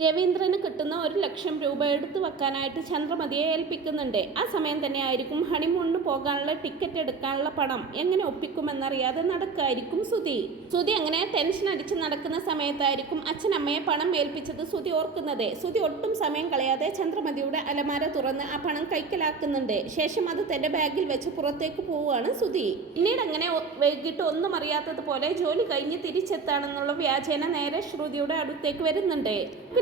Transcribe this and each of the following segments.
രവീന്ദ്രന് കിട്ടുന്ന 1,00,000 രൂപ എടുത്തു വെക്കാനായിട്ട് ചന്ദ്രമതിയെ ഏൽപ്പിക്കുന്നുണ്ട്. ആ സമയം തന്നെ ആയിരിക്കും ഹണിമൂണിന് പോകാനുള്ള ടിക്കറ്റ് എടുക്കാനുള്ള പണം എങ്ങനെ ഒപ്പിക്കുമെന്നറിയാതെ നടക്കായിരിക്കും സുധി അങ്ങനെ ടെൻഷൻ അടിച്ച് നടക്കുന്ന സമയത്തായിരിക്കും അച്ഛനമ്മയെ പണം ഏൽപ്പിച്ചത് സുധി ഓർക്കുന്നത്. സുധി ഒട്ടും സമയം കളയാതെ ചന്ദ്രമതിയുടെ അലമാര തുറന്ന് ആ പണം കൈക്കലാക്കുന്നുണ്ട്. ശേഷം അത് തന്റെ ബാഗിൽ വെച്ച് പുറത്തേക്ക് പോവുകയാണ് സുധി. പിന്നീട് അങ്ങനെ വൈകിട്ട് ഒന്നും അറിയാത്തതുപോലെ ജോലി കഴിഞ്ഞ് തിരിച്ചെത്താണെന്നുള്ള വ്യാജേന നേരെ ശ്രുതിയുടെ അടുത്തേക്ക് വരുന്നുണ്ട്.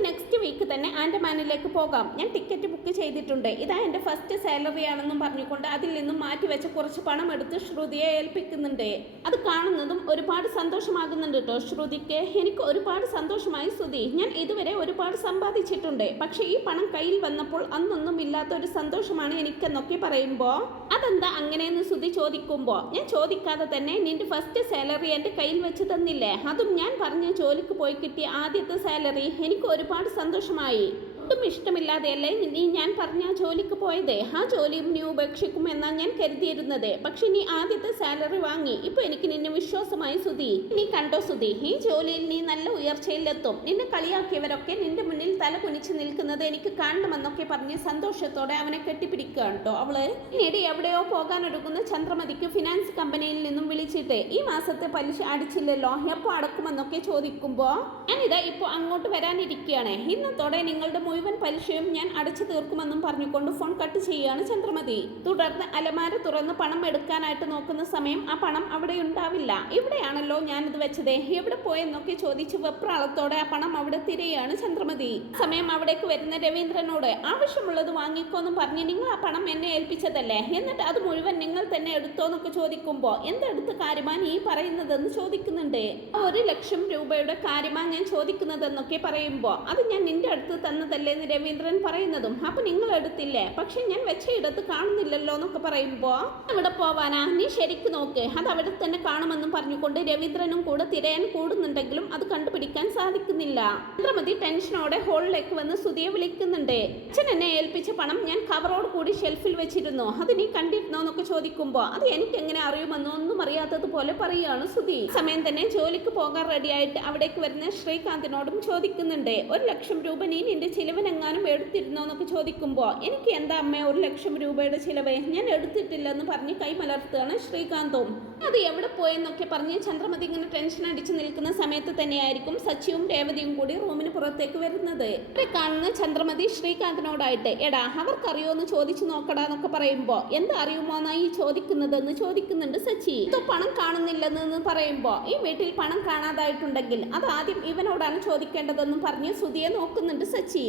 നെക്സ്റ്റ് വീക്ക് തന്നെ ആൻഡമാനിലേക്ക് പോകാം, ഞാൻ ടിക്കറ്റ് ബുക്ക് ചെയ്തിട്ടുണ്ട്, ഇതാ എൻ്റെ ഫസ്റ്റ് സാലറി ആണെന്നും പറഞ്ഞുകൊണ്ട് അതിൽ നിന്നും മാറ്റിവെച്ച് കുറച്ച് പണം എടുത്ത് ശ്രുതിയെ ഏൽപ്പിക്കുന്നുണ്ട്. അത് കാണുന്നതും ഒരുപാട് സന്തോഷമാകുന്നുണ്ട് കേട്ടോ ശ്രുതിക്ക്. എനിക്ക് ഒരുപാട് സന്തോഷമായി സുധി, ഞാൻ ഇതുവരെ ഒരുപാട് സമ്പാദിച്ചിട്ടുണ്ട്, പക്ഷെ ഈ പണം കയ്യിൽ വന്നപ്പോൾ അന്നൊന്നും ഇല്ലാത്ത ഒരു സന്തോഷമാണ് എനിക്കെന്നൊക്കെ പറയുമ്പോൾ അതെന്താ അങ്ങനെയെന്ന് സുധി ചോദിക്കുമ്പോൾ, ഞാൻ ചോദിക്കാതെ തന്നെ നിന്റെ ഫസ്റ്റ് സാലറി എൻ്റെ കയ്യിൽ വെച്ച് തന്നില്ലേ, അതും ഞാൻ പറഞ്ഞ ജോലിക്ക് പോയി കിട്ടിയ ആദ്യത്തെ സാലറി, എനിക്ക് ഒരുപാട് സന്തോഷമായി. ഒട്ടും ഇഷ്ടമില്ലാതെയല്ലേ നീ ഞാൻ പറഞ്ഞ ജോലിക്ക് പോയത്, ആ ജോലിയും നീ ഉപേക്ഷിക്കും എന്നാണ് ഞാൻ കരുതിയിരുന്നത്, പക്ഷെ നീ ആദ്യത്തെ സാലറി വാങ്ങി, ഇപ്പൊ എനിക്ക് നിന്നെ വിശ്വാസമായി സുധി. നീ കണ്ടോ സുധി, ഈ ജോലിയിൽ നീ നല്ല ഉയർച്ചയിലെത്തും, നിന്നെ കളിയാക്കിയവരൊക്കെ നിന്റെ മുന്നിൽ തല കുനിച്ച് നിൽക്കുന്നത് എനിക്ക് കാണണമെന്നൊക്കെ പറഞ്ഞ് സന്തോഷത്തോടെ അവനെ കെട്ടിപ്പിടിക്കുകയാണ് കേട്ടോ അവള്. പിന്നീട് എവിടെയോ പോകാനൊരുങ്ങുന്ന ചന്ദ്രമതിക്ക് ഫിനാൻസ് കമ്പനിയിൽ നിന്നും വിളിച്ചിട്ട് ഈ മാസത്തെ പലിശ അടിച്ചില്ലല്ലോ, എപ്പോൾ അടക്കുമെന്നൊക്കെ ചോദിക്കുമ്പോ ഞാനിതാ ഇപ്പോൾ അങ്ങോട്ട് വരാനിരിക്കുകയാണ്, ഇന്നത്തോടെ നിങ്ങളുടെ മുഴുവൻ പലിശയും ഞാൻ അടച്ചു തീർക്കുമെന്നും പറഞ്ഞുകൊണ്ട് ഫോൺ കട്ട് ചെയ്യുകയാണ് ചന്ദ്രമതി. തുടർന്ന് അലമാര തുറന്ന് പണം എടുക്കാനായിട്ട് നോക്കുന്ന സമയം ആ പണം അവിടെ ഉണ്ടാവില്ല. ഇവിടെയാണല്ലോ ഞാനിത് വെച്ചത്, എവിടെ പോയെന്നൊക്കെ ചോദിച്ച് വെപ്രാളത്തോടെ ആ പണം അവിടെ തിരയാണ് ചന്ദ്രമതി. സമയം അവിടേക്ക് വരുന്ന രവീന്ദ്രനോട് ആവശ്യമുള്ളത് വാങ്ങിക്കോന്നും പറഞ്ഞ് നിങ്ങൾ ആ പണം എന്നെ ഏൽപ്പിച്ചതല്ലേ, എന്നിട്ട് അത് മുഴുവൻ നിങ്ങൾ തന്നെ എടുത്തോന്നൊക്കെ ചോദിക്കുമ്പോൾ എന്തെടുത്ത കാര്യമാണ് ഈ പറയുന്നതെന്ന് ചോദിക്കുന്നുണ്ട്. 1,00,000 രൂപയുടെ കാര്യമാണ് ഞാൻ ചോദിക്കുന്നതെന്നൊക്കെ പറയുമ്പോൾ അത് ഞാൻ നിന്റെ അടുത്ത് തന്നതല്ലേ എന്ന് രവീന്ദ്രൻ പറയുന്നതും അപ്പൊ നിങ്ങൾ എടുത്തില്ലേ, പക്ഷെ ഞാൻ വെച്ച ഇടത്ത് കാണുന്നില്ലല്ലോ എന്നൊക്കെ പറയുമ്പോ അവിടെ പോവാനാ, നീ ശരിക്ക് നോക്ക്, അത് അവിടെ തന്നെ കാണുമെന്നും പറഞ്ഞുകൊണ്ട് രവീന്ദ്രനും കൂടെ തിരയാൻ കൂടുന്നുണ്ടെങ്കിലും അത് കണ്ടുപിടിക്കാൻ സാധിക്കുന്നില്ല. ചന്ദ്രമതി ടെൻഷനോടെ ഹോളിലേക്ക് വന്ന് സുധിയെ വിളിക്കുന്നുണ്ട്. അച്ഛൻ എന്നെ ഏൽപ്പിച്ച പണം ഞാൻ കവറോട് കൂടി ഷെൽഫിൽ വെച്ചിരുന്നു, അത് നീ കണ്ടിരുന്നോ എന്നൊക്കെ ചോദിക്കുമ്പോ അത് എനിക്ക് എങ്ങനെ അറിയുമെന്നോ ഒന്നും അറിയാത്തതുപോലെ പറയുകയാണ് സുധി. സമയം തന്നെ ജോലിക്ക് പോകാൻ റെഡിയായിട്ട് അവിടേക്ക് വരുന്ന ശ്രീകാന്തിനോടും ചോദിക്കുന്നുണ്ട്, 1,00,000 രൂപ നീ നിന്റെ ചിലവിനെങ്ങാനും എടുത്തിരുന്നോ എന്നൊക്കെ ചോദിക്കുമ്പോൾ എനിക്ക് എന്താ അമ്മ 1,00,000 രൂപയുടെ ചിലവ്, ഞാൻ എടുത്തിട്ടില്ലെന്ന് പറഞ്ഞ് കൈമലർത്തുകയാണ് ശ്രീകാന്തും. അത് എവിടെ പോയെന്നൊക്കെ പറഞ്ഞ് ചന്ദ്രമതി ഇങ്ങനെ ടെൻഷൻ അടിച്ച് നിൽക്കുന്ന സമയത്ത് തന്നെയായിരിക്കും സച്ചിയും രേവതിയും കൂടി റൂമിന് പുറത്തേക്ക് വരുന്നത്. അവരെ കാണുന്ന ചന്ദ്രമതി ശ്രീകാന്തിനോടായിട്ട് എടാ അവർക്കറിയോന്ന് ചോദിച്ചു നോക്കടാ എന്നൊക്കെ പറയുമ്പോൾ എന്താ അറിയുമോന്നാ ഈ ചോദിക്കുന്നതെന്ന് ചോദിക്കുന്നുണ്ട് സച്ചി. ഇതോ പണം കാണുന്നില്ലെന്ന് പറയുമ്പോൾ ഈ വീട്ടിൽ പണം കാണാതായിട്ടുണ്ടെങ്കിൽ അത് ആദ്യം ഇവനോടാണ് ചോദിക്കേണ്ടതെന്നും പറഞ്ഞ് സുധിയെ നോക്കുന്നുണ്ട് സച്ചി.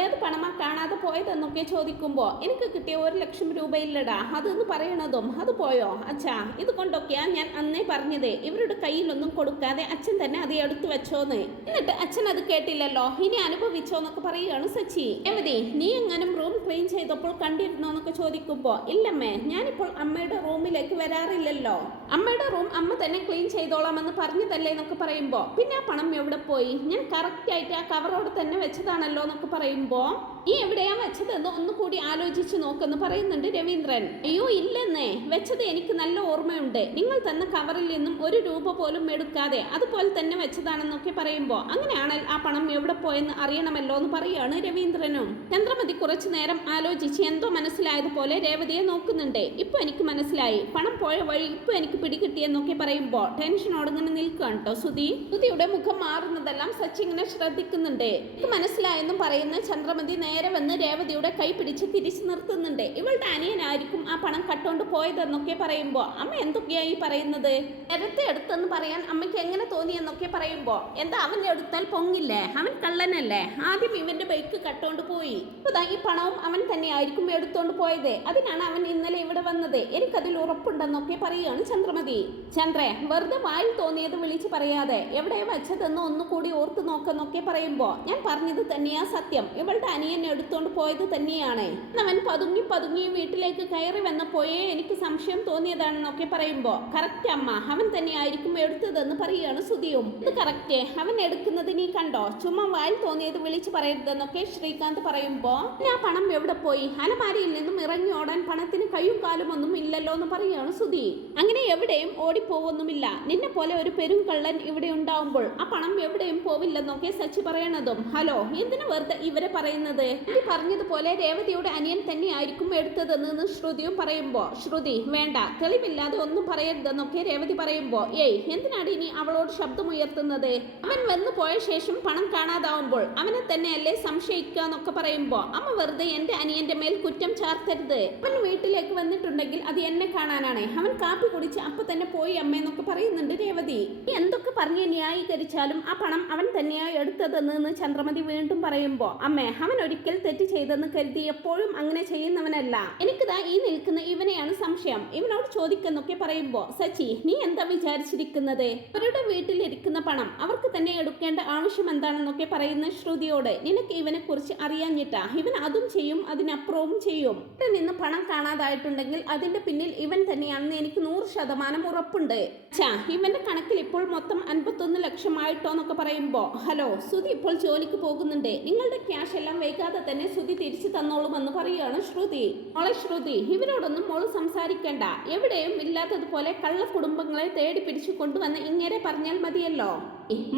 ഏത് പണമാ കാണാതെ പോയതെന്നൊക്കെ ചോദിക്കുമ്പോ എനിക്ക് കിട്ടിയ 1,00,000 രൂപയില്ലടാ അതെന്ന് പറയണതും അത് പോയോ അച്ഛാ, ഇത് കൊണ്ടൊക്കെയാ ഞാൻ അന്നേ പറഞ്ഞത് ഇവരുടെ കയ്യിലൊന്നും കൊടുക്കാതെ അച്ഛൻ തന്നെ അത് എടുത്തു വെച്ചോന്ന്, എന്നിട്ട് അച്ഛൻ അത് കേട്ടില്ലല്ലോ, ഇനി അനുഭവിച്ചോന്നൊക്കെ പറയുകയാണ് സച്ചി. രേവതി നീ എങ്ങാനും റൂം ക്ലീൻ ചെയ്തപ്പോൾ കണ്ടിരുന്നോ എന്നൊക്കെ ചോദിക്കുമ്പോ ഇല്ലമ്മേ, ഞാനിപ്പോൾ അമ്മയുടെ റൂമിലേക്ക് വരാറില്ലല്ലോ, അമ്മയുടെ റൂം അമ്മ തന്നെ ക്ലീൻ ചെയ്തോളാമെന്ന് പറഞ്ഞതല്ലേ എന്നൊക്കെ പറയുമ്പോ പിന്നെ ആ പണം എവിടെ പോയി, ഞാൻ കറക്റ്റ് ആയിട്ട് ആ കവറോട് തന്നെ വെച്ചതാണല്ലോ എന്നൊക്കെ പറയുമ്പോ ഈ എവിടെയാ വെച്ചതെന്ന് ഒന്നുകൂടി ആലോചിച്ച് നോക്കെന്ന് പറയുന്നുണ്ട് രവീന്ദ്രൻ. അയ്യോ ഇല്ലെന്നേ, വെച്ചത് എനിക്ക് നല്ല ഓർമ്മയുണ്ട്, നിങ്ങൾ തന്ന കവറിൽ നിന്നും 1 രൂപ പോലും എടുക്കാതെ അതുപോലെ തന്നെ വെച്ചതാണെന്നൊക്കെ പറയുമ്പോൾ അങ്ങനെയാണെങ്കിൽ ആ പണം എവിടെ പോയെന്ന് അറിയണമല്ലോ എന്ന് പറയുകയാണ് രവീന്ദ്രനും. ചന്ദ്രമതി കുറച്ചു നേരം ആലോചിച്ച് എന്തോ മനസ്സിലായതുപോലെ രേവതിയെ നോക്കുന്നുണ്ട്. ഇപ്പൊ എനിക്ക് മനസ്സിലായി, പണം പോയ വഴി ഇപ്പൊ എനിക്ക് പിടികിട്ടിയെന്നൊക്കെ പറയുമ്പോൾ ടെൻഷനോടങ്ങനെ നിൽക്കുകയാണ് കേട്ടോ സുധിയുടെ മുഖം മാറുന്നതെല്ലാം സച്ചി ഇങ്ങനെ ശ്രദ്ധിക്കുന്നുണ്ട്. എനിക്ക് മനസ്സിലായെന്നും പറയുന്ന ചന്ദ്രമതി നേരെ വന്ന് രേവതിയുടെ കൈ പിടിച്ച് തിരിച്ചു നിർത്തുന്നുണ്ട്. ഇവളുടെ അനിയനായിരിക്കും ആ പണം കട്ടോണ്ട് പോയതെന്നൊക്കെ പറയുമ്പോ അമ്മ എന്തൊക്കെയായി പറയുന്നത്, നേരത്തെ എടുത്തെന്ന് പറയാൻ അമ്മയ്ക്ക് എങ്ങനെ തോന്നിയെന്നൊക്കെ പറയുമ്പോ എന്താ അവൻ എടുത്താൽ പൊങ്ങില്ലേ, അവൻ കള്ളനല്ലേ, ആദ്യം ഇവന്റെ ബൈക്ക് കട്ടോണ്ട് പോയി, അതാ ഈ പണവും അവൻ തന്നെ ആയിരിക്കും എടുത്തോണ്ട് പോയത്, അതിനാണ് അവൻ ഇന്നലെ ഇവിടെ വന്നത്, എനിക്കതിൽ ഉറപ്പുണ്ടെന്നൊക്കെ പറയുകയാണ് ചന്ദ്രമതി. ചന്ദ്രേ വെറുതെ വായിൽ തോന്നിയത് വിളിച്ച് പറയാതെ എവിടെ വെച്ചതെന്ന് ഒന്നുകൂടി ഓർത്ത് നോക്കെന്നൊക്കെ പറയുമ്പോ ഞാൻ പറഞ്ഞത് തന്നെയാ തന്നെയാ സത്യം. ഇവളുടെ അനിയൻ എടുത്തോണ്ട് പോയത് തന്നെയാണ്. അവൻ പതുങ്ങി പതുങ്ങി വീട്ടിലേക്ക് കയറി വന്നപ്പോയേ എനിക്ക് സംശയം തോന്നിയതാണെന്നൊക്കെ പറയുമ്പോ കറക്റ്റ് അമ്മ, അവൻ തന്നെയായിരിക്കും എടുത്തതെന്ന് പറയുകയാണ് സുധിയും. ഇത് കറക്റ്റ്, അവൻ എടുക്കുന്നത് നീ കണ്ടോ? ചുമ്മാ വായിൽ തോന്നിയത് വിളിച്ചു പറയരുതെന്നൊക്കെ ശ്രീകാന്ത് പറയുമ്പോ ആ പണം എവിടെ പോയി? അലമാരിയിൽ നിന്നും ഇറങ്ങി ഓടാൻ പണത്തിന് കയ്യും കാലും ഒന്നും ഇല്ലല്ലോ എന്ന് പറയുകയാണ് സുധി. അങ്ങനെ എവിടെയും ഓടിപ്പോവൊന്നുമില്ല. നിന്നെ പോലെ ഒരു പെരുങ്കള്ളൻ ഇവിടെ ഉണ്ടാവുമ്പോൾ ആ പണം എവിടെയും പോവില്ലെന്നൊക്കെ സച്ചി പറയണതും ഹലോ എന്തിനു വെറുതെ ഇവരെ പറയുന്നത്? ഈ പറഞ്ഞതുപോലെ രേവതിയുടെ അനിയൻ തന്നെയായിരിക്കും എടുത്തതെന്ന് ശ്രുതിയും പറയുമ്പോ ശ്രുതി വേണ്ട, തെളിവില്ലാതെ ഒന്നും പറയരുതെന്നൊക്കെ രേവതി പറയുമ്പോ എന്തിനാണ് ഇനി അവളോട് ശബ്ദമുയർത്തുന്നത്? അവൻ വന്നു പോയ ശേഷം പണം കാണാതാവുമ്പോൾ അവനെ തന്നെയല്ലേ സംശയിക്കുക എന്നൊക്കെ പറയുമ്പോ അമ്മ വെറുതെ എന്റെ അനിയന്റെ മേൽ കുറ്റം ചാർത്തരുത്. അവൻ വീട്ടിലേക്ക് വന്നിട്ടുണ്ടെങ്കിൽ അത് എന്നെ കാണാനാണ്. അവൻ കാപ്പി കുടിച്ച് അപ്പൊ തന്നെ പോയി അമ്മയെന്നൊക്കെ പറയുന്നുണ്ട് രേവതി. എന്തൊക്കെ പറഞ്ഞ് ന്യായീകരിച്ചാലും ആ പണം അവൻ തന്നെയായി എടുത്തതെന്ന് ചന്ദ്രമതി വീണ്ടും പറയുമ്പോ അമ്മേ, അവൻ ഒരിക്കൽ തെറ്റ് ചെയ്തെന്ന് കരുതി എപ്പോഴും അങ്ങനെ ചെയ്യുന്നവനല്ല. എനിക്കിതാ ഈ നിൽക്കുന്ന ഇവനെയാണ് സംശയം. ഇവനോട് ചോദിക്കെന്നൊക്കെ പറയുമ്പോ സച്ചി നീ എന്താ വിചാരിച്ചിരിക്കുന്നത്? അവരുടെ വീട്ടിലിരിക്കുന്ന പണം അവർക്ക് തന്നെ എടുക്കേണ്ട ആവശ്യം എന്താണെന്നൊക്കെ പറയുന്ന ശ്രുതിയോട് നിനക്ക് ഇവനെ കുറിച്ച് അറിയാഞ്ഞിട്ടാ. ഇവൻ അതും ചെയ്യും, അതിനപ്പുറവും ചെയ്യും. ഇവിടെ നിന്ന് പണം കാണാതായിട്ടുണ്ടെങ്കിൽ അതിന്റെ പിന്നിൽ ഇവൻ തന്നെയാണെന്ന് എനിക്ക് 100% ഉറപ്പുണ്ട്. ഇവന്റെ കണക്കിൽ ഇപ്പോൾ മൊത്തം 51 ലക്ഷമായിട്ടോ എന്നൊക്കെ പറയുമ്പോ ഹലോ സുധി ഇപ്പോൾ ജോലിക്ക് പോകുന്നുണ്ട്. നിങ്ങളുടെ ക്യാഷ് എല്ലാം വൈകാതെ തന്നെ സുധി തിരിച്ചു തന്നോളുമെന്ന് പറയുകയാണ് ശ്രുതി. മോളെ ശ്രുതി, ഇവരോടൊന്നും മോള് സംസാരിക്കേണ്ട. എവിടെയും ഇല്ലാത്തതുപോലെ കള്ള കുടുംബങ്ങളെ തേടി പിടിച്ചു കൊണ്ടുവന്ന് ഇങ്ങനെ പറഞ്ഞാൽ മതിയല്ലോ.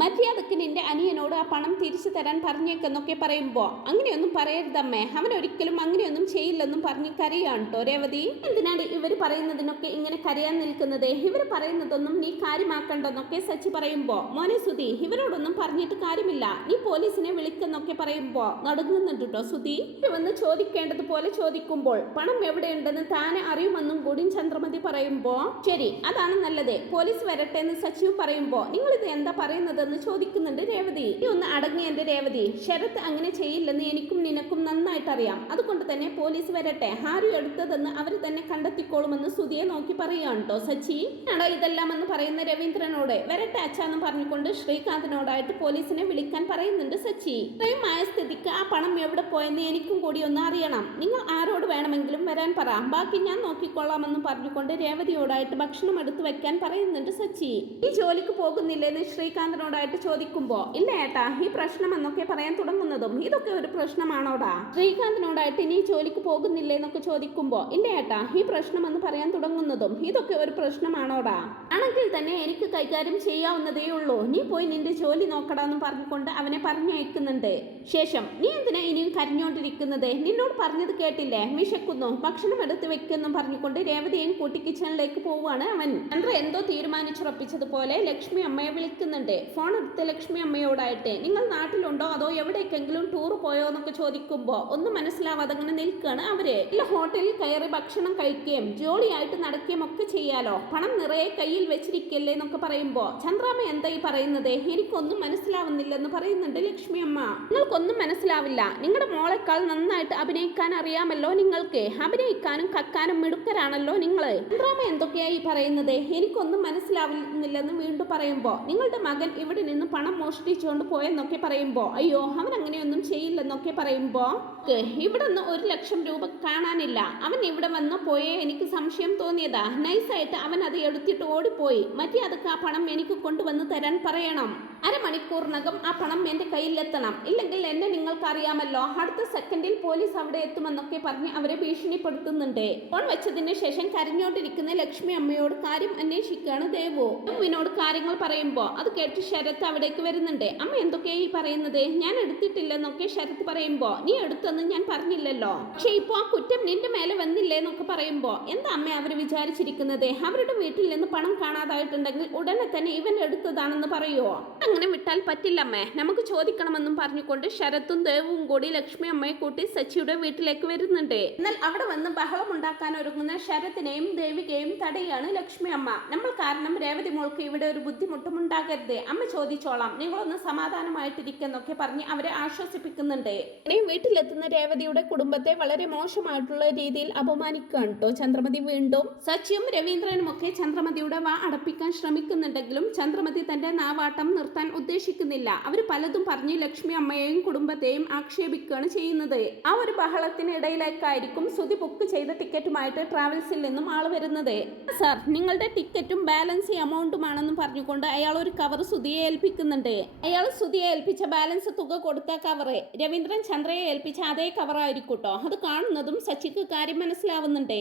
മര്യാദക്ക് നിന്റെ അനിയനോട് ആ പണം തിരിച്ചു തരാൻ പറഞ്ഞേക്കെന്നൊക്കെ പറയുമ്പോ അങ്ങനെയൊന്നും പറയരുതമ്മേ, അവൻ ഒരിക്കലും അങ്ങനെയൊന്നും ചെയ്യില്ലെന്നും പറഞ്ഞ് കരയാണ് കേട്ടോ രേവതി. എന്തിനാണ് ഇവർ പറയുന്നതിനൊക്കെ ഇങ്ങനെ കരയാൻ നിൽക്കുന്നത്? ഇവർ പറയുന്നതൊന്നും നീ കാര്യമാക്കണ്ടെന്നൊക്കെ സച്ചി പറയുമ്പോ മോനെ സുധി, ഇവരോടൊന്നും പറഞ്ഞിട്ട് കാര്യമില്ല, നീ പോലീസിനെ വിളിക്കെന്നൊക്കെ പറയുമ്പോ നടുങ്ങുന്നുണ്ട് കേട്ടോ സുധി. വന്ന് ചോദിക്കേണ്ടതുപോലെ ചോദിക്കുമ്പോൾ പണം എവിടെയുണ്ടെന്ന് താനെ അറിയുമെന്നും കൂടി ചന്ദ്രമതി പറയുമ്പോ ശരി, അതാണ് നല്ലത്, പോലീസ് വരട്ടെ എന്ന് സച്ചിയും പറയുമ്പോ നിങ്ങൾ ഇത് എന്താ പറയുന്നതെന്ന് ചോദിക്കുന്നുണ്ട് രേവതി. നീ ഒന്ന് അടങ്ങി എന്റെ രേവതി, ശരത്ത് അങ്ങനെ ചെയ്യില്ലെന്ന് എനിക്കും നിനക്കും നന്നായിട്ട് അറിയാം. അതുകൊണ്ട് തന്നെ പോലീസ് വരട്ടെ, ആരും എടുത്തതെന്ന് അവർ തന്നെ കണ്ടെത്തിക്കോളുമെന്ന് സുധിയെ നോക്കി പറയുകയാണ് കേട്ടോ സച്ചി. ആണോ ഇതെല്ലാം എന്ന് പറയുന്ന രവീന്ദ്രനോട് വരട്ടെ അച്ഛാന്ന് പറഞ്ഞുകൊണ്ട് ശ്രീകാന്തിനോടായിട്ട് പോലീസിനെ വിളിക്കാൻ പറയുന്നുണ്ട് സച്ചി. ഇത്രയും ആയ സ്ഥിതിക്ക് ആ പണം എവിടെ പോയെന്ന് എനിക്കും കൂടി ഒന്ന് അറിയണം. നിങ്ങൾ ആരോട് വേണമെങ്കിലും വരാൻ പറ, ബാക്കി ഞാൻ നോക്കിക്കൊള്ളാമെന്ന് പറഞ്ഞുകൊണ്ട് രേവതിയോടായിട്ട് ഭക്ഷണം എടുത്തു വെക്കാൻ പറയുന്നുണ്ട് സച്ചി. ഈ ജോലിക്ക് പോകുന്നില്ലെന്ന് ശ്രീകാന്തിനോടായിട്ട് ചോദിക്കുമ്പോ ഇല്ല ഏട്ടാ, ഈ പ്രശ്നം എന്നൊക്കെ പറയാൻ തുടങ്ങുന്നതും ഇതൊക്കെ ഒരു പ്രശ്നമാണോടാ? ശ്രീകാന്തിനോടായിട്ട് ഇനി ജോലിക്ക് പോകുന്നില്ലേ എന്നൊക്കെ ചോദിക്കുമ്പോ ഇല്ല ഏട്ടാ, ഈ പ്രശ്നം എന്ന് പറയാൻ തുടങ്ങുന്നതും ഇതൊക്കെ ഒരു പ്രശ്നമാണോടാ? ആണെങ്കിൽ തന്നെ എനിക്ക് കൈകാര്യം ചെയ്യാവുന്നതേ ഉള്ളൂ. നീ പോയി നിന്റെ ജോലി നോക്കടാന്ന് പറഞ്ഞുകൊണ്ട് അവനെ പറഞ്ഞയക്കുന്നുണ്ട്. ശേഷം നീ എന്തിനാ ഇനിയും കരഞ്ഞോണ്ടിരിക്കുന്നത്? നിന്നോട് പറഞ്ഞത് കേട്ടില്ലേ, വിശക്കുന്നു, ഭക്ഷണം എടുത്ത് വെക്കെന്നും പറഞ്ഞുകൊണ്ട് രേവതിയും കൂട്ടി കിച്ചണിലേക്ക് പോവാണ് അവൻ. ചന്ദ്ര എന്തോ തീരുമാനിച്ചുറപ്പിച്ചതുപോലെ ലക്ഷ്മി അമ്മയെ വിളിക്കുന്നുണ്ട്. ഫോൺ എടുത്ത് ലക്ഷ്മി അമ്മയോടായിട്ട് നിങ്ങൾ നാട്ടിലുണ്ടോ അതോ എവിടേക്കെങ്കിലും ടൂർ പോയോ എന്നൊക്കെ ചോദിക്കുമ്പോ ഒന്നും മനസ്സിലാവാതെ അങ്ങനെ നിൽക്കുകയാണ് അവര്. ഇല്ല, ഹോട്ടലിൽ കയറി ഭക്ഷണം കഴിക്കുകയും ജോലിയായിട്ട് നടക്കുകയും ഒക്കെ ചെയ്യാലോ, പണം നിറയെ കയ്യിൽ വെച്ചിരിക്കല്ലേ എന്നൊക്കെ പറയുമ്പോ ചന്ദ്രാമ്മ എന്താ ഈ പറയുന്നത്? എനിക്കൊന്നും മനസ്സിലാവുന്നില്ലെന്ന് പറയുന്നുണ്ട് ലക്ഷ്മി അമ്മ. നിങ്ങൾക്കൊന്നും മനസ്സിലാവില്ല, നിങ്ങളുടെ മോളെക്കാൾ നന്നായിട്ട് അഭിനയിക്കാൻ അറിയാമല്ലോ നിങ്ങൾക്ക്. അഭിനയിക്കാനും കക്കാനും മിടുക്കരാണല്ലോ നിങ്ങള്. ചന്ദ്രാമ്മ എന്തൊക്കെയായി പറയുന്നത്? എനിക്കൊന്നും മനസ്സിലാവുന്നില്ലെന്ന് വീണ്ടും പറയുമ്പോ നിങ്ങളുടെ മകൻ ഇവിടെ നിന്ന് പണം മോഷ്ടിച്ചുകൊണ്ട് പോയെന്നൊക്കെ പറയുമ്പോ അയ്യോ അവൻ അങ്ങനെയൊന്നും ചെയ്യില്ലെന്നൊക്കെ പറയുമ്പോ ഇവിടെ നിന്ന് 1 ലക്ഷം രൂപ കാണാനില്ല. അവൻ ഇവിടെ വന്ന് പോയേ എനിക്ക് സംശയം തോന്നിയതാ. നൈസായിട്ട് അവൻ അത് എടുത്തിട്ട് ഓടിപ്പോയി. മര്യാദക്ക് ആ പണം എനിക്ക് കൊണ്ടുവന്ന് തരാൻ പറയണം. അരമണിക്കൂറിനകം ആ പണം എന്റെ കയ്യിലെത്തണം, ഇല്ലെങ്കിൽ എന്നെ നിങ്ങൾക്ക് അറിയാമല്ലോ, അടുത്ത സെക്കൻഡിൽ പോലീസ് അവിടെ എത്തുമെന്നൊക്കെ പറഞ്ഞ് അവരെ ഭീഷണിപ്പെടുത്തുന്നുണ്ട്. ഫോൺ വെച്ചതിന് ശേഷം കരഞ്ഞോണ്ടിരിക്കുന്ന ലക്ഷ്മി അമ്മയോട് കാര്യം അന്വേഷിക്കുകയാണ് ദേവു. ദേവുവിനോട് കാര്യങ്ങൾ പറയുമ്പോ അത് കേട്ട് ശരത്ത് അവിടേക്ക് വരുന്നുണ്ട്. അമ്മ എന്തൊക്കെയായി പറയുന്നത്? ഞാൻ എടുത്തിട്ടില്ലെന്നൊക്കെ ശരത്ത് പറയുമ്പോ നീ എടുത്തെന്ന് ഞാൻ പറഞ്ഞില്ലല്ലോ, പക്ഷെ ഇപ്പൊ ആ കുറ്റം നിന്റെ മേലെ വന്നില്ലേ എന്നൊക്കെ പറയുമ്പോ എന്താ അമ്മ അവർ വിചാരിച്ചിരിക്കുന്നത്? അവരുടെ വീട്ടിൽ നിന്ന് പണം കാണാതായിട്ടുണ്ടെങ്കിൽ ഉടനെ തന്നെ ഇവൻ എടുത്തതാണെന്ന് പറയുമോ? അങ്ങനെ വിട്ടാൽ പറ്റില്ലമ്മേ, നമുക്ക് ചോദിക്കണമെന്നും പറഞ്ഞുകൊണ്ട് ശരത്തും ദേവും കൂടി ലക്ഷ്മി അമ്മയെ കൂട്ടി സച്ചിയുടെ വീട്ടിലേക്ക് വരുന്നുണ്ട്. എന്നാൽ അവിടെ വന്ന് ബഹളം ഉണ്ടാക്കാൻ ഒരുങ്ങുന്ന ശരത്തിനെയും ദേവികയും തടയാണ് ലക്ഷ്മി അമ്മ. നമ്മൾ കാരണം രേവതി മോൾക്ക് ഇവിടെ ഒരു ബുദ്ധിമുട്ടും ഉണ്ടാകരുത്, അമ്മ ചോദിച്ചോളാം, നിങ്ങളൊന്ന് സമാധാനമായിട്ടിരിക്കെന്നൊക്കെ പറഞ്ഞ് അവരെ ആശ്വസിപ്പിക്കുന്നുണ്ട്. വീട്ടിലെത്തുന്ന എത്തുന്ന രേവതിയുടെ കുടുംബത്തെ വളരെ മോശമായിട്ടുള്ള രീതിയിൽ അപമാനിക്കുകയാണ് കേട്ടോ ചന്ദ്രമതി വീണ്ടും. സച്ചിയും രവീന്ദ്രനും ഒക്കെ ചന്ദ്രമതിയുടെ വാ അടപ്പിക്കാൻ ശ്രമിക്കുന്നുണ്ടെങ്കിലും ചന്ദ്രമതി തന്റെ നാവാട്ടം നിർത്താൻ ഉദ്ദേശിക്കുന്നില്ല. അവർ പലതും പറഞ്ഞ് ലക്ഷ്മി അമ്മയെയും കുടുംബത്തെയും ആക്ഷേപിക്കുകയാണ് ചെയ്യുന്നത്. ആ ഒരു ബഹളത്തിനിടയിലേക്കായിരിക്കും സുധി ബുക്ക് ചെയ്ത ടിക്കറ്റുമായിട്ട് ട്രാവൽസിൽ നിന്നും ആൾ വരുന്നത്. സാർ, നിങ്ങളുടെ ടിക്കറ്റും ബാലൻസ് എമൗണ്ടുമാണെന്നും പറഞ്ഞുകൊണ്ട് അയാൾ ഒരു കവർ സുധിയെ ഏൽപ്പിക്കുന്നുണ്ട്. അയാൾ സുധിയെ ഏൽപ്പിച്ച ബാലൻസ് തുക കൊടുത്ത കവറ് രവീന്ദ്രൻ ചന്ദ്രയെ ഏൽപ്പിച്ച അതേ കവറായിരിക്കൂട്ടോ. അത് കാണുന്നതും സച്ചിക്ക് കാര്യം മനസ്സിലാവുന്നുണ്ട്.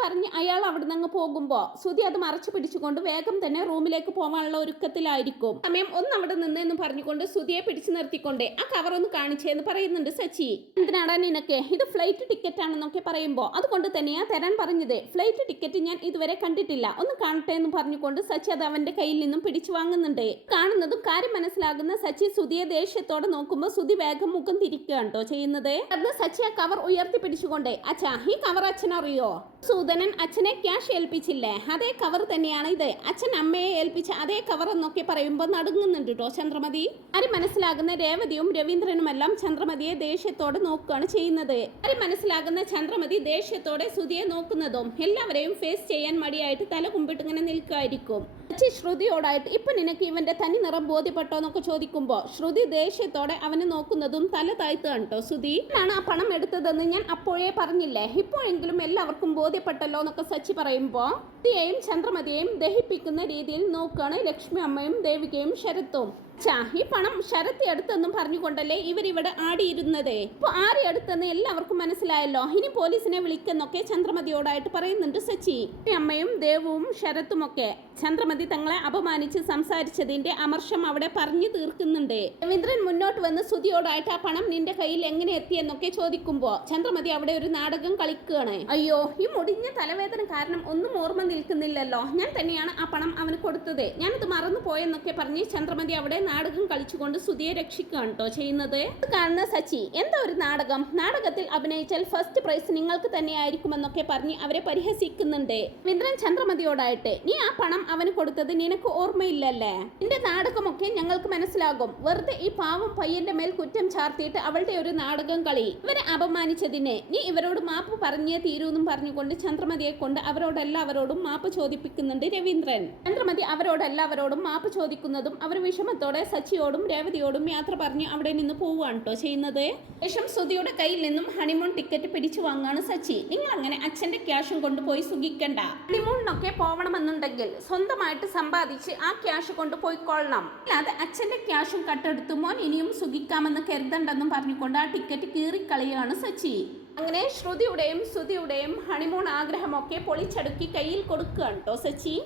പറഞ്ഞ് അയാൾ അവിടെ നിന്ന് പോകുമ്പോൾ സുധി അത് മറച്ചു പിടിച്ചുകൊണ്ട് വേഗം തന്നെ റൂമിലേക്ക് പോകാനുള്ള ഒരുക്കത്തിലായിരിക്കും. സമയം ഒന്ന് അവിടെ നിന്നെന്ന് പറഞ്ഞുകൊണ്ട് സുധിയെ പിടിച്ചു നിർത്തിക്കൊണ്ട് ആ കവർ ഒന്ന് കാണിച്ചേന്ന് പറയുന്നുണ്ട് സച്ചി. എന്തിനാടാ നിനക്ക്? ഇത് ഫ്ലൈറ്റ് ടിക്കറ്റ് ആണെന്നൊക്കെ പറയുമ്പോൾ അതുകൊണ്ട് തന്നെയാ തരാൻ പറഞ്ഞത്. ഫ്ലൈറ്റ് ടിക്കറ്റ് ഞാൻ ഇതുവരെ കണ്ടിട്ടില്ല, ഒന്ന് കാണട്ടെ എന്ന് പറഞ്ഞുകൊണ്ട് സച്ചി അത് അവന്റെ കയ്യിൽ നിന്നും പിടിച്ചു വാങ്ങുന്നുണ്ട്. കാണുന്നതും കാര്യം മനസ്സിലാകുന്ന സച്ചി സുധിയെ ദേഷ്യത്തോടെ നോക്കുമ്പോൾ സുധി വേഗം മുഖം തിരിക്കുകയാണ് കേട്ടോ ചെയ്യുന്നത്. അത് സച്ചി ആ കവർ ഉയർത്തി പിടിച്ചുകൊണ്ട്, അച്ഛാ ഈ കവർ അച്ഛനറിയോ? സൂദനൻ അച്ഛനെ ക്യാഷ് ഏൽപ്പിച്ചില്ലേ, അതേ കവർ തന്നെയാണ് ഇത്. അച്ഛൻ അമ്മയെ ഏൽപ്പിച്ച അതേ കവർ എന്നൊക്കെ പറയുമ്പോൾ നടുങ്ങുന്നുണ്ട് കേട്ടോ ചന്ദ്രമതി. കാര്യം മനസ്സിലാകുന്ന രേവതിയും രവീന്ദ്രനുമെല്ലാം ചന്ദ്രമതിയെ ദേഷ്യത്തോടെ നോക്കുകയാണ് ചെയ്യുന്നത്. കാര്യം മനസ്സിലാകുന്ന ചന്ദ്രമതി ദേഷ്യത്തോടെ സുധിയെ നോക്കുന്നതും എല്ലാവരെയും ഫേസ് ചെയ്യാൻ മടിയായിട്ട് തല കുമ്പിട്ട് ഇങ്ങനെ നിൽക്കുമായിരിക്കും. ശ്രുതിയോടായിട്ട് ഇപ്പൊ നിനക്ക് ഇവന്റെ തനി നിറം ബോധ്യപ്പെട്ടോ എന്നൊക്കെ ചോദിക്കുമ്പോ ശ്രുതി ദേഷ്യത്തോടെ അവനെ നോക്കുന്നതും തല താഴ്ത്തുകയാണ് കേട്ടോ. സുധി ആണ് ആ പണം എടുത്തതെന്ന് ഞാൻ അപ്പോഴേ പറഞ്ഞില്ലേ, ഇപ്പോഴെങ്കിലും എല്ലാവർക്കും ബോധ്യപ്പെട്ടല്ലോ എന്നൊക്കെ സച്ചി പറയുമ്പോ സുധിയെയും ചന്ദ്രമതിയെയും ദഹിപ്പിക്കുന്ന രീതിയിൽ നോക്കുകയാണ് ലക്ഷ്മി അമ്മയും ദേവികയും ശരത്തും. ഈ പണം ശരത്തി എടുത്തെന്നും പറഞ്ഞുകൊണ്ടല്ലേ ഇവരിവിടെ ആടിയിരുന്നത്. ഇപ്പൊ ആരെ എടുത്തെന്ന് എല്ലാവർക്കും മനസ്സിലായല്ലോ, ഇനി പോലീസിനെ വിളിക്കെന്നൊക്കെ ചന്ദ്രമതിയോടായിട്ട് പറയുന്നുണ്ട് സച്ചി. അമ്മയും ദേവും ശരത്തും ഒക്കെ ചന്ദ്രമതി തങ്ങളെ അപമാനിച്ച് സംസാരിച്ചതിന്റെ അമർഷം അവിടെ പറഞ്ഞു തീർക്കുന്നുണ്ട്. രവീന്ദ്രൻ മുന്നോട്ട് വന്ന് സുധിയോടായിട്ട് ആ പണം നിന്റെ കയ്യിൽ എങ്ങനെ എത്തിയെന്നൊക്കെ ചോദിക്കുമ്പോ ചന്ദ്രമതി അവിടെ ഒരു നാടകം കളിക്കുകയാണ്. അയ്യോ, ഈ മുടിഞ്ഞ തലവേദന കാരണം ഒന്നും ഓർമ്മ നിൽക്കുന്നില്ലല്ലോ, ഞാൻ തന്നെയാണ് ആ പണം അവന് കൊടുത്തത്, ഞാനത് മറന്നു പോയെന്നൊക്കെ പറഞ്ഞ് ചന്ദ്രമതി അവിടെ നാടകം കളിച്ചുകൊണ്ട് സുധിയെ രക്ഷിക്കുകയാണ് കേട്ടോ ചെയ്യുന്നത്. കാണുന്ന സച്ചി, എന്താ ഒരു നാടകം, നാടകത്തിൽ അഭിനയിച്ചാൽ ഫസ്റ്റ് പ്രൈസ് നിങ്ങൾക്ക് തന്നെ ആയിരിക്കുമെന്നൊക്കെ പറഞ്ഞ് അവരെ പരിഹസിക്കുന്നുണ്ട്. രവീന്ദ്രൻ ചന്ദ്രമതിയോടായിട്ട്, നീ ആ പണം അവന് കൊടുത്തത് നിനക്ക് ഓർമ്മയില്ലല്ലേ, നിന്റെ നാടകമൊക്കെ ഞങ്ങൾക്ക് മനസ്സിലാകും, വെറുതെ ഈ പാവം പയ്യന്റെ മേൽ കുറ്റം ചാർത്തിയിട്ട് അവളുടെ ഒരു നാടകം കളി, ഇവരെ അപമാനിച്ചതിനെ നീ ഇവരോട് മാപ്പ് പറഞ്ഞേ തീരൂന്നും പറഞ്ഞുകൊണ്ട് ചന്ദ്രമതിയെ കൊണ്ട് അവരോടെല്ലാവരോടും മാപ്പ് ചോദിപ്പിക്കുന്നുണ്ട് രവീന്ദ്രൻ. ചന്ദ്രമതി അവരോടെല്ലാവരോടും മാപ്പ് ചോദിക്കുന്നതും അവർ വിഷമത്തോടെ സച്ചിയോടും രേവതിയോടും യാത്ര പറഞ്ഞ് അവിടെ നിന്ന് പോവുകയാണ് കേട്ടോ ചെയ്യുന്നത്. ശേഷം സുധിയുടെ കയ്യിൽ നിന്നും ഹണിമൂൺ ടിക്കറ്റ് പിടിച്ചു വാങ്ങാണ് സച്ചി. നിങ്ങൾ അങ്ങനെ അച്ഛന്റെ ക്യാഷും കൊണ്ടുപോയി സുഖിക്കണ്ട, ഹണിമൂണിനൊക്കെ പോവണമെന്നുണ്ടെങ്കിൽ സ്വന്തമായിട്ട് സമ്പാദിച്ച് ആ ക്യാഷ് കൊണ്ടുപോയിക്കൊള്ളണം, അല്ലാതെ അച്ഛന്റെ ക്യാഷും കട്ടെടുത്തു മോൻ ഇനിയും സുഖിക്കാമെന്ന് കരുതണ്ടെന്നും പറഞ്ഞുകൊണ്ട് ആ ടിക്കറ്റ് കീറിക്കളയാണ് സച്ചി. അങ്ങനെ ശ്രുതിയുടെയും സുധിയുടെയും ഹണിമൂൺ ആഗ്രഹമൊക്കെ പൊളിച്ചടുക്കി കയ്യിൽ കൊടുക്കുകയാണ് കേട്ടോ സച്ചി.